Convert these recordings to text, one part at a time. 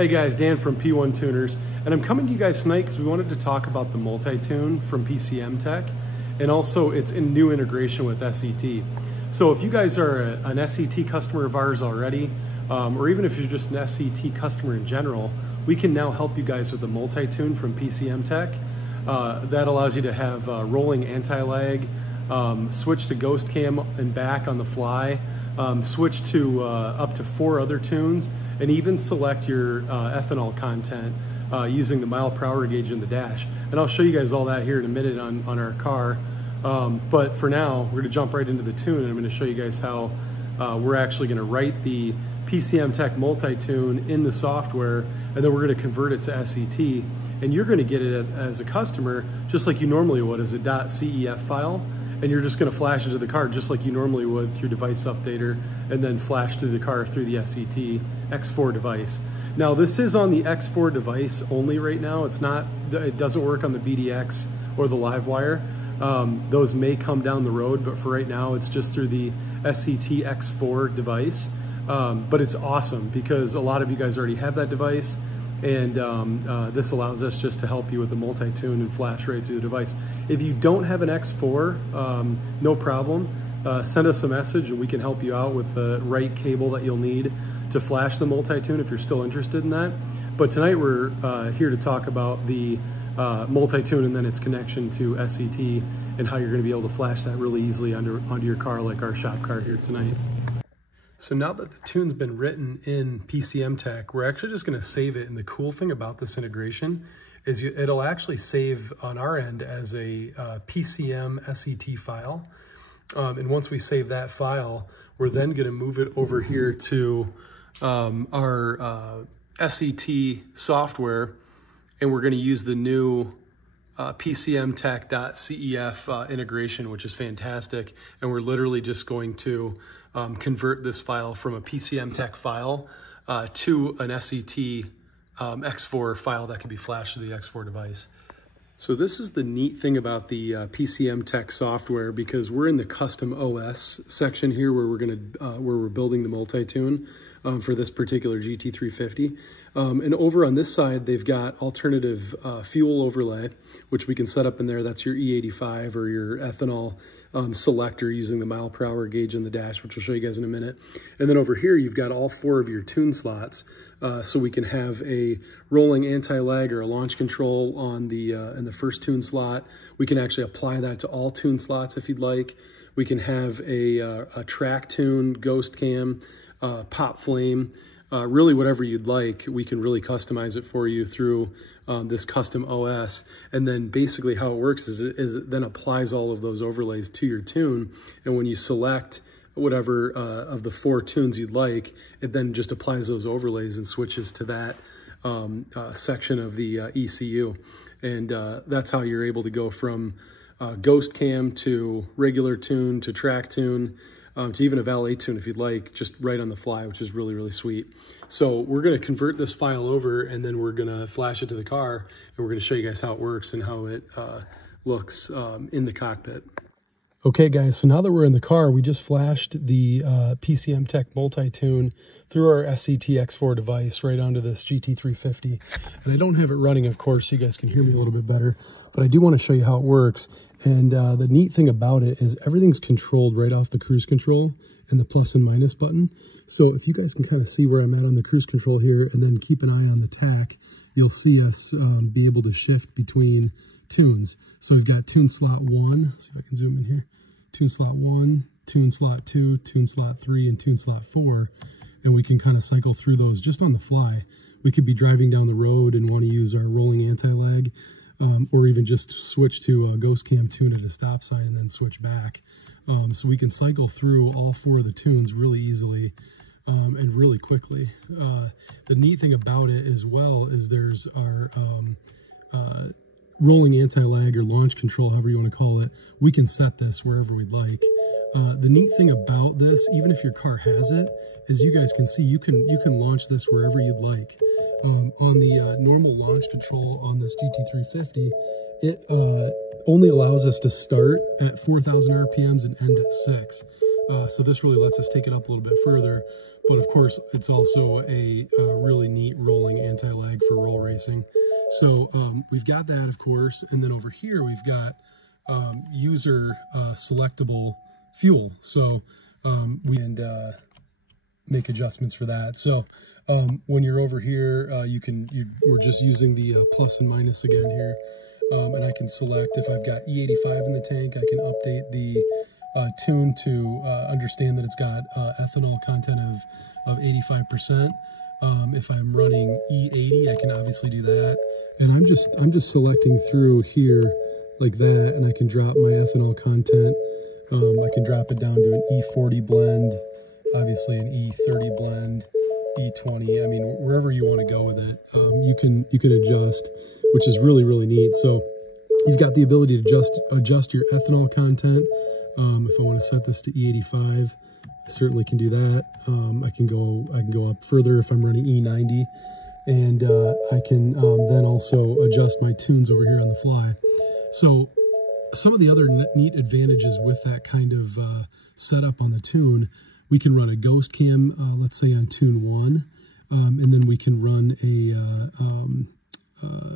Hey guys, Dan from P1 Tuners, and I'm coming to you guys tonight because we wanted to talk about the multi-tune from PCM Tech and also its new integration with SET. So if you guys are an SET customer of ours already, or even if you're just an SET customer in general, we can now help you guys with the multi-tune from PCM Tech. That allows you to have rolling anti-lag, switch to ghost cam and back on the fly, switch to up to 4 other tunes, and even select your ethanol content using the mile per hour gauge in the dash. And I'll show you guys all that here in a minute on our car. But for now, we're gonna jump right into the tune, and I'm gonna show you guys how we're actually gonna write the PCM Tech multi-tune in the software, and then we're gonna convert it to SET. And you're gonna get it as a customer, just like you normally would, as a .cef file. And you're just gonna flash it to the car just like you normally would through device updater, and then flash to the car through the SET X4 device. Now this is on the X4 device only right now. It doesn't work on the BDX or the Livewire. Those may come down the road, but for right now it's just through the SET X4 device. But it's awesome because a lot of you guys already have that device, and this allows us just to help you with the multi-tune and flash right through the device. If you don't have an X4, no problem. Send us a message and we can help you out with the right cable that you'll need to flash the multi-tune if you're still interested in that. But tonight we're here to talk about the multi-tune and then its connection to SET and how you're going to be able to flash that really easily onto your car, like our shop car here tonight. So now that the tune's been written in PCM Tech, we're actually just gonna save it. And the cool thing about this integration is it'll actually save on our end as a PCM SET file. And once we save that file, we're then gonna move it over here to our SET software, and we're gonna use the new PCMTech.cef integration, which is fantastic. And we're literally just going to convert this file from a PCM Tech file to an SET X4 file that can be flashed to the X4 device. So this is the neat thing about the PCM Tech software, because we're in the custom OS section here where we're building the multi-tune for this particular GT350. And over on this side, they've got alternative fuel overlay, which we can set up in there. That's your E85 or your ethanol selector using the mile per hour gauge in the dash, which we'll show you guys in a minute. And then over here, you've got all 4 of your tune slots. So we can have a rolling anti-lag or a launch control on the in the first tune slot. We can actually apply that to all tune slots if you'd like. We can have a track tune, ghost cam, pop flame, really whatever you'd like. We can really customize it for you through this custom OS. And then basically how it works is it then applies all of those overlays to your tune. And when you select whatever of the 4 tunes you'd like, it then just applies those overlays and switches to that section of the ECU. And that's how you're able to go from ghost cam to regular tune to track tune, to even a valet tune if you'd like, just right on the fly, which is really, really sweet. So we're going to convert this file over, and then we're going to flash it to the car, and we're going to show you guys how it works and how it looks in the cockpit. Okay guys, so now that we're in the car, we just flashed the PCM Tech multi-tune through our SET X4 device right onto this GT350. And I don't have it running, of course, so you guys can hear me a little bit better, but I do want to show you how it works. And the neat thing about it is everything's controlled right off the cruise control and the plus and minus button. So if you guys can kind of see where I'm at on the cruise control here and then keep an eye on the tack, you'll see us be able to shift between tunes. So we've got tune slot 1, let's see if I can zoom in here. Tune slot 1, tune slot 2, tune slot 3, and tune slot 4. And we can kind of cycle through those just on the fly. We could be driving down the road and want to use our rolling anti-lag, or even just switch to a ghost cam tune at a stop sign and then switch back. So we can cycle through all 4 of the tunes really easily and really quickly. The neat thing about it as well is there's our rolling anti-lag or launch control, however you want to call it. We can set this wherever we'd like. The neat thing about this, even if your car has it, is you guys can see you can launch this wherever you'd like. On the normal launch control on this GT350, it only allows us to start at 4,000 RPMs and end at 6. So this really lets us take it up a little bit further. But of course, it's also a really neat rolling anti racing. So we've got that, of course, and then over here we've got user selectable fuel. So we can make adjustments for that. So when you're over here, we're just using the plus and minus again here, and I can select if I've got E85 in the tank. I can update the tune to understand that it's got ethanol content of 85%. If I'm running E80, I can obviously do that. And I'm just selecting through here like that, and I can drop my ethanol content. I can drop it down to an E40 blend, obviously an E30 blend, E20. I mean, wherever you want to go with it, you can adjust, which is really, really neat. So you've got the ability to adjust your ethanol content. If I want to set this to E85, I certainly can do that. I can go up further if I'm running E90, and I can then also adjust my tunes over here on the fly. So some of the other neat advantages with that kind of setup on the tune, we can run a ghost cam, let's say on tune 1, and then we can run a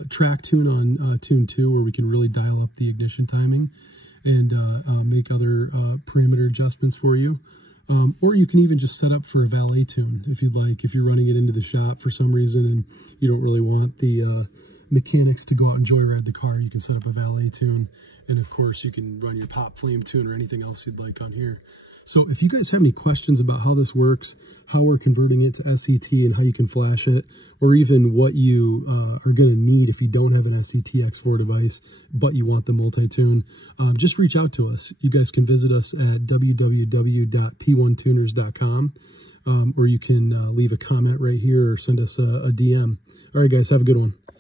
track tune on tune 2, where we can really dial up the ignition timing and make other parameter adjustments for you. Or you can even just set up for a valet tune if you'd like. If you're running it into the shop for some reason and you don't really want the mechanics to go out and joyride the car, you can set up a valet tune. And of course, you can run your pop flame tune or anything else you'd like on here. So if you guys have any questions about how this works, how we're converting it to SET and how you can flash it, or even what you are going to need if you don't have an SET X4 device, but you want the multi-tune, just reach out to us. You guys can visit us at www.p1tuners.com, or you can leave a comment right here or send us a DM. All right, guys, have a good one.